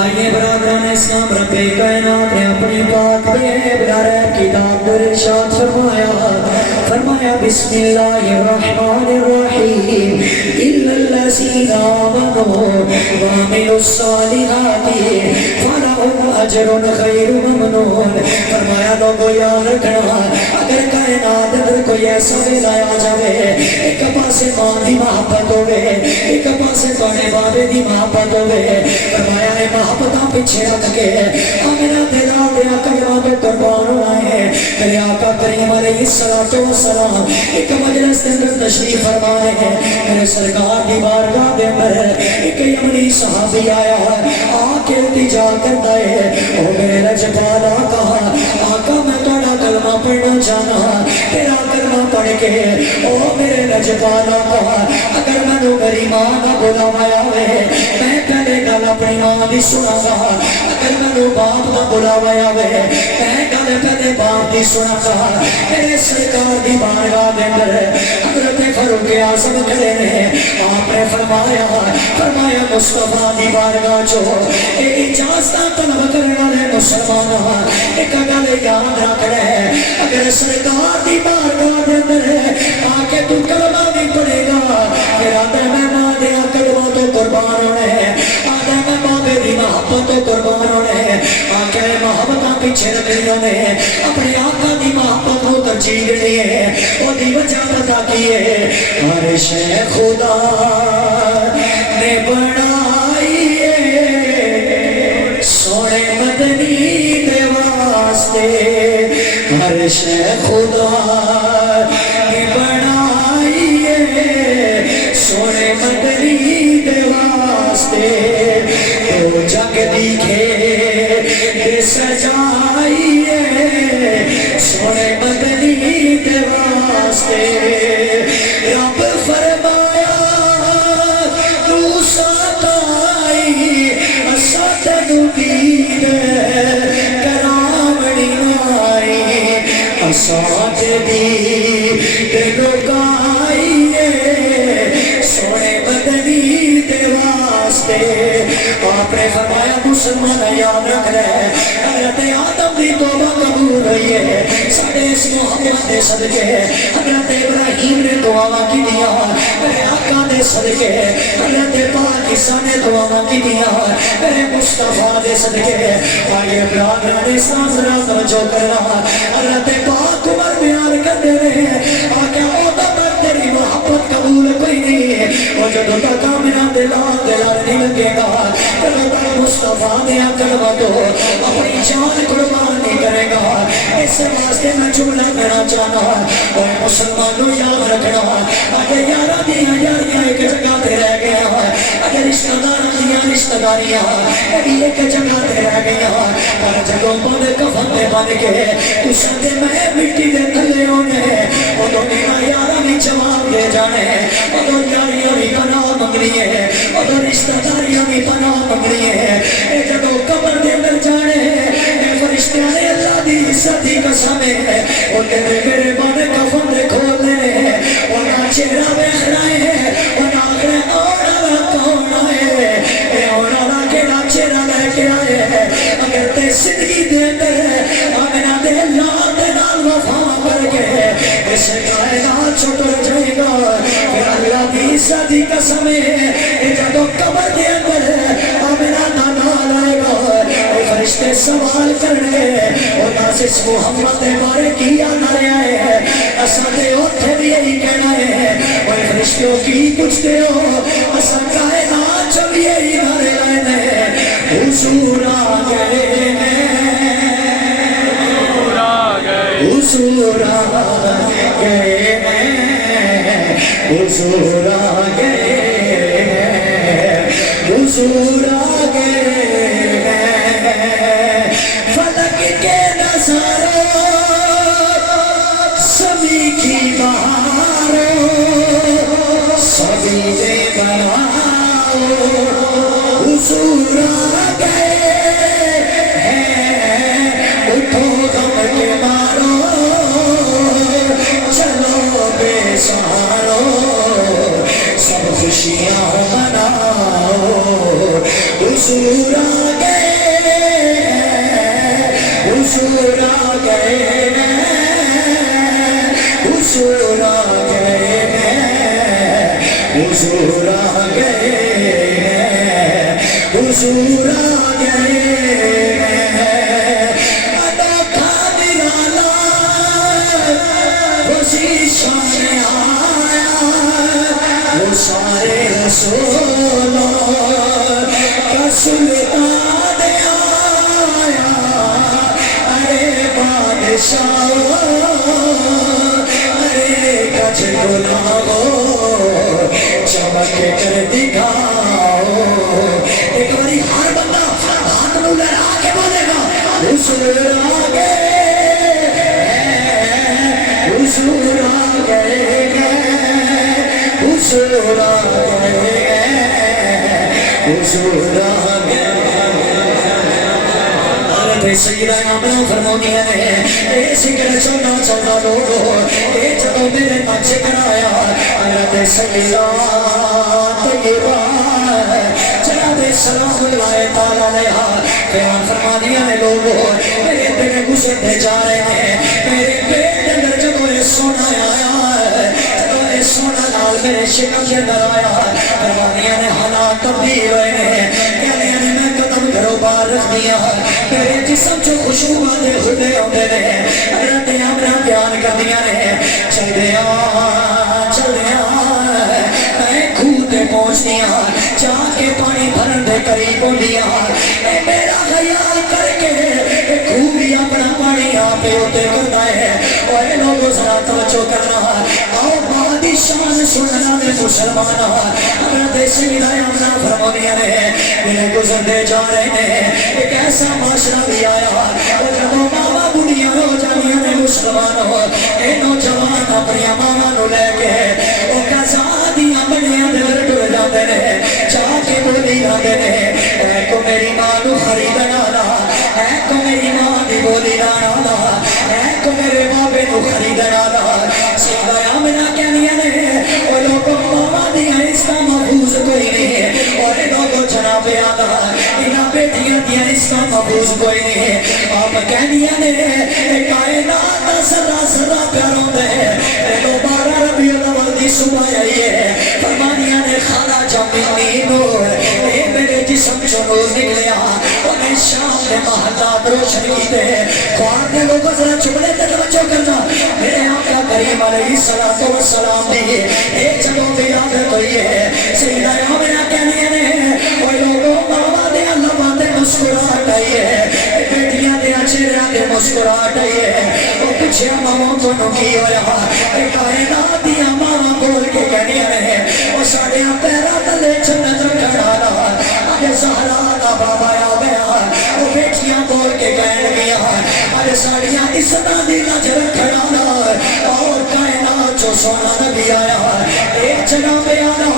آئیے برادران اسلام رب کائنات نے اپنی پاک بے برارہ کتاب در ارشاد فرمایا بسم اللہ الرحمن الرحیم الا الذین آمنوا وعملوا الصالحات فلہم اجر غیر ممنون۔ فرمایا لوگو یاد رکھنا اگر کائنات اندر کوئی ایسا ویلا آ جاوے، ایک پاسے ماں دی محبت ہوئے، ایک پاسے توڑے بابے دی محبت ہوئے، فرمایا اے محبتاں پیچھے رکھ کے میرا دل آدھیا کلمہ تو قربان ہونا ہے۔ میرے آقا کریم علیہ السلام ایک مجلس کے اندر تشریف فرما رہے ہیں، میرے سرکار دی بارگاہ دے اندر ایک یمنی صحابی آیا آ کے التجا کرتا ہے، او میرے رجبال آقا میں توڑا کلمہ پڑھنا چاہنا، تیرا کلمہ پڑھ کے او میرے رجبال آقا اگر میں نو میری ماں نہ بلاوایا ہوئے میں پہلے گل اپنی ماں بھی سنا گا، اگر میں نو باپ نہ بلاوایا ہوئے میں گل پہلے باپ بھی سنا گا۔ میرے سرکار دی بارگاہ دے اندر حضرت فاروق اعظم کھڑے نے، آپ نے فرمایا مصطفیٰ دی بارگاہ چو اے اجازت طلب کرنے والے مسلمان ایک گل یاد رکھ لے، اگر سرکار دی بارگاہ دے اندر آ کے تو کلمہ بھی پڑھے گا پھر آدھے میں ماں دیا کلمہ تو قربان ہونے ہیں، آدھے میں بابے دی محبت تو قربان ہونے ہیں، آکے محبتاں پیچھے رکھنی ہونے ہیں، اپنے آقا دی محبت کو ترجیح دینی ہے، وہ دی وجہ بتا کی ہے عرش خدا نے بنائی ہے سونے مدنی دے واسطے، عرش خدا نے بنائی ہے سونے مدنی دے واسطے، تو جگ دیکھے دے سجائی ہے سونے مدنی دے واسطے، رب فرمایا تو ساتھ آئی اسات نبید کرامنی آئی اسات دی لکائی ہے سونے مدنی دے واسطے۔ آپ نے فرمایا مسلمان یاد رکھ رہے حضرت آدم دی توبہ قبول ہوئی ہے ساڑھے اس محمد دے صدقے، حضرت ابراہیم نے دعا کی دیا میرے آقا دے صدقے، حضرت پاک عیسیٰ نے دعا کی دیا میرے مصطفیٰ دے صدقے۔ آئیے برادران اسلام ذرا توجہ کرنا، حضرت پاک عمر بیان کرتے رہے آقا اوہ تیری محبت قبول کوئی نہیں، اور جدو تک میرا دلار نہیں لگے گا جدو تک مصطفیٰ دیا کلمہ تو اپنی جان قربان نہیں کرے گا۔ اس واسطے میں جملہ کرنا چاہنا اور مسلمانوں یاد رکھنا اگر یارہ دیا یاریاں ایک جگہ تے رہ گیا، اگر رشتہ دارہ دیا رشتہ داریاں بھی ایک جگہ تے رہ گیا، پر جگہوں پانے کفن دے بن کے تو ساتھے میں مٹی دے تھلے ہونے اور تو میرا یارہ بھی جواب دے جانے اور تو یاریاں بھی پناہ منگنی ہے اور تو رشتہ داریاں بھی پناہ منگنی ہے، اے جگہوں قبر دے اندر جانے اے فرشتے نے اللہ دی عزت دی قسم ہے اور تیرے میرے بانے کفن دے کھول دے اور نہ چہرہ بیخ رہے ہیں اور نہ آخرے اوڑا کون آئے اے اوڑا کے نہ چہرہ لے کے آئے ہیں، اگر تے زندگی دے اندر آمینہ دے اللہ دے نال وفا کر کے اس کائنات چھوٹر جائے گا پھر اللہ دی عزت دی قسم ہے اے جدو قبر دے اندر آمینہ نال آئے گا اے فرشتے سوال کرنے اور نازش محمد دے بارے کیا نہ آئے ہیں، اساں دے اوتھے بھی یہی کہنا ہے اور فرشتوں کی کچھ دے ہو اساں کائنات جو بھی یہی نعرے لائے ہیں حضور آ گئے ہیں حضور آ گئے ہیں حضور آ گئے ہیں حضور آ گئے ہیں، فلک کے نظاروں سبھی کی بہاروں سبھی نے بناؤ حضور آ گئے ہیں، اٹھو غم کے مارو چلو بے سہارو سب خوشیاں مناؤ حضور آ گئے ہیں، حضور آ گئے ہیں، حضور آ گئے ہیں، حضور آ گئے ہیں۔ انوکھا نرالا وہ ذیشان آیا، وہ سارے رسولوں کا سلطان آیا، ارے بادشاہ ارے گج گلاو چمک کر دکھاؤ۔ ایک باری ہر بندہ ہاتھ نو لہرا کے بولے گا حضور آ گئے ہیں، حضور آ گئے ہیں، حضور آ گئے ہیں، حضور آ گئے۔ سیدہ آمنہ فرمودیاں نے اے ذکر چونا چلنا لوگو، اے جدو میرے نام ذکر آیا حضرت سیدہ طیبہ جناب سلام اللہ تعالیٰ علیہ بیان فرمودیاں نے لوگو، میرے دن گزرتے جا رہے ہیں، میرے پیٹ اندر جدو یہ سونا آیا ہے، جدو یہ سونا نال میرے شکم کے اندر آیا، فرمودیاں نے حالات تبدیل ہوئے ہیں، کہنے میں قدم گھروں باہر رکھ دیا، میرے جسم جو خوشبو دے خودے ہوتے ہیں، حضرت آمنہ بیان کر دیا نے چل دیا میں کھوتے پہنچ دیا، جا کے پانی بھرن دے قریب ہو دیا، اے میرا خیال کر کے خوب بھی اپنا پانی آپ پہ ہوتے کرنا ہے۔ اور اے لوگوں ذرا توجہ کرنا، آؤ بادی شان سننا میں مسلمان، حضرت سیدہ آمنہ فرمودیاں نے میرے گزرتے جا رہے ہیں، ایک ایسا معاشرہ بھی آیا جب ماما بڑھیاں ہو جانیاں نے مسلمان ہو، اے نوجوان اپنی ماما نو لے کے وہ قضا دیاں بڑیاں دل ٹر جاتے ہیں، جا کے بولی جاتے ہیں اے کو میری ماں نو خریدنا لا، اے کو میری ماں دی بولی لانا لا، اے کو میرے بابے نو خریدنا لا۔ سیدہ آمنہ کہنیاں نے وہ لوگوں ماما دیاں اس کا محفوظ کوئی نہیں، اور لوگوں جناب آدھا انہاں بیٹیاں دیاں اس کا محفوظ کوئی نہیں۔ آپ کہنیاں نے کائنات ذرا ذرا پیاروں دے دوبارہ ربیع الاول دی صبح آئی ہے، فرمانیاں نے خارا جامنی نور، اے میرے جسم جو نور نکلیا، انہیں شام نے محلات روشن کیتے، خواب نے لوگوں ذرا چکلے تے توجہ کرنا، میرے آقا کریم علیہ السلام دی اے جگہوں پہ عادت ہوئی ہے۔ سیدہ آمنہ کہنیاں نے وہ لوگوں ماما دے اللہ دے مسکراہٹ آئی ہے، بیٹیاں دے چہرے دے مسکراہٹ آئی ہے، وہ پچھے ماما کو نکی ہویا، کائنات دیا ماما بول کے کہنیاں نے وہ ساڑھے پیرا تلے جنت رکھنا لا، آج زہرا دا بابا آ گیا، وہ بیٹیاں بول کے کہنے گیا آج ساڑھیاں عزتاں دی نج رکھنا لا، اور کائنات جو سونا نبی آیا اے جناب آنا،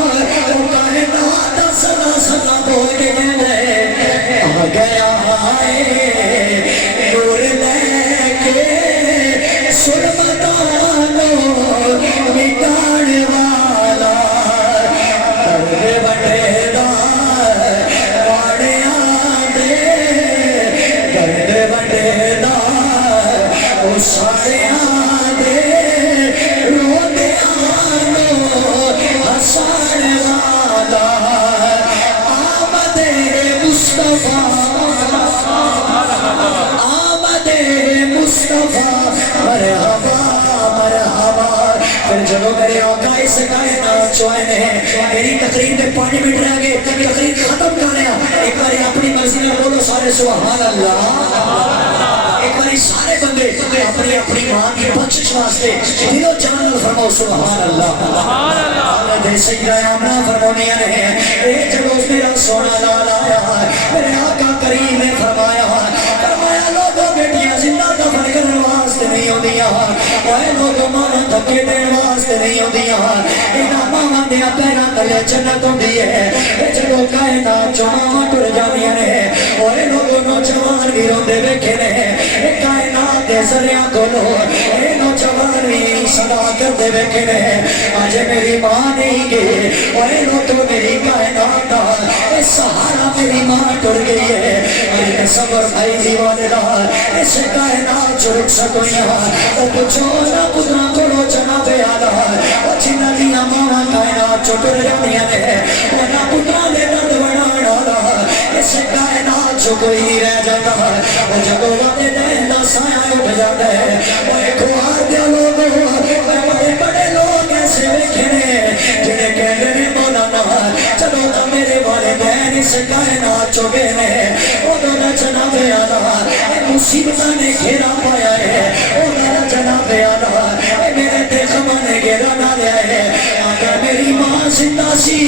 وہ کائنات سدا سدا بول کے کہنے آ گیا آئے نور لے کے سلمتانو مٹان والا، درد بڑے دا واڑیاں دے، درد بڑے دا او ساڑیاں دے، روندیاں نو ہسان والا، آمد مصطفیٰ آمد مصطفیٰ مرحبا مرحبا۔ پھر جب میرے آقا اس کائنات جو آئے ہیں، میری تقریر میں 5 منٹ رہ گئے، تقریر ختم کرنے ایک بار اپنی مرضی میں بولو سارے سبحان اللہ، ایک بار سارے بندے اپنی اپنی ماں کی بخشش واسطے دل و جان فرماؤ سبحان اللہ۔ حضرت سیدہ آمنہ فرمونیاں نے اے جب میرا سونا لال آیا، میرے آقا کریم نے فرمایا لوگوں بیٹیاں زندہ دفن کرنے واسطے نہیں ہوندیاں، اے لوگوں ماں دھکے دین واسطے نہیں ہوندیاں، انہاں ماں دے پیراں تلے جنت ہوندی ہے۔ جدوں کائنات چوں ماں ٹر جاندیاں نے، اے لوگوں نوجوان بھی روندے ویکھے نے، اے کائنات دے ذریعہ کولو اے نوجوان بھی صدا کردے ویکھے نے، اج میری ماں نہیں گئی، اے لوگوں میری کائنات دا بے سہارا میری ماں ٹر گئی ہے میرے صبر بھائی دیوانے لار اسے کائنات جو رکھ سکوئی او پچھو نہ پترا کرو جناب آدھا او جنہ دیا ماما کائنات جو ٹر جانیا نے او نہ پترا لے درد بڑھانا آدھا اسے کائنات جو کوئی نہیں رہ جاتا او جب وانے دین دا سایہ اٹھ جاتا ہے او ایک وار دیا لوگوں بڑے بڑے لوگ ایسے ویکھنے جنہیں کہنے نے مولانا چلو تا میرے والدین اس کائنات چوکے نے او دونا جناب آدھا مصیبتہ نے گھیرا پایا ہے او دونا جناب آدھا میرے دیکھما نے گھیرا نہ لیا ہے اگر میری ماں زندہ سی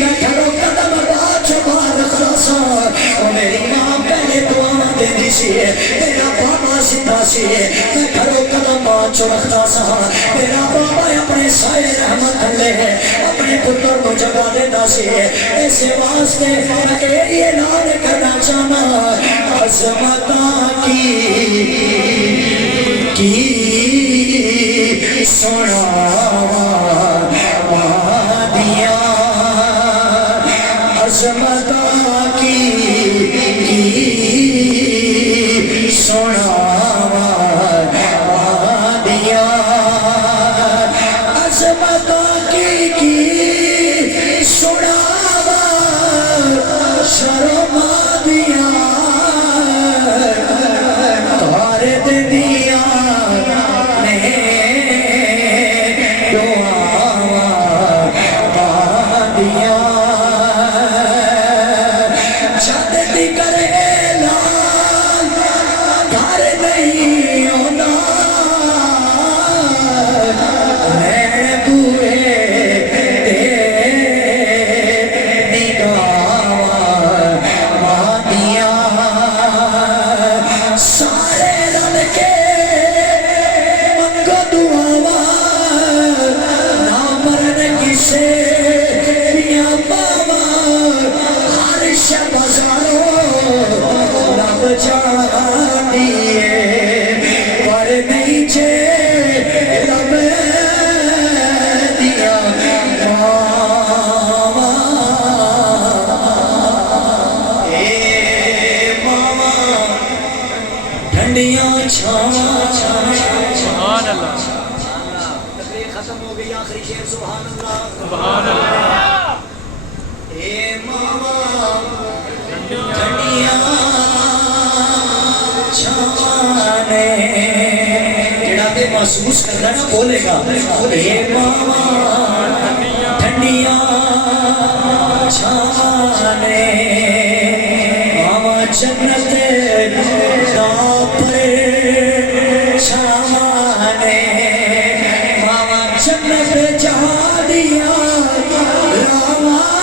میں گھروں قدم بات جو بار رکھتا سا او میری ماں پہلے دعا دے دی سی میرا بابا زندہ سی میں گھروں قدم بات جو رکھتا سا میرا بابا اپنے سائے رحمت لے اپنے پتر کو جگہ دیتا سی ایسے واسطے میں یہ نام کرنا چاہنا عظمتہ کی سنا دیا عظمتہ کی سنا دیا عظمتہ کی سنا شرما دیا تارے دیا نے دعا دیا جدتی کرے لال گھر نہیں ہونا میں پورے سبحان اللہ ختم ہو گئی آخری شعر سبحان اللہ سبحان اللہ اے ماما ٹھنڈیاں چھانے جڑا تے محسوس کرنا نا بولے گا اے ماما ٹھنڈیاں چھانے ماما جنت دا پر چھانے ماما جنت جہاں دیا راما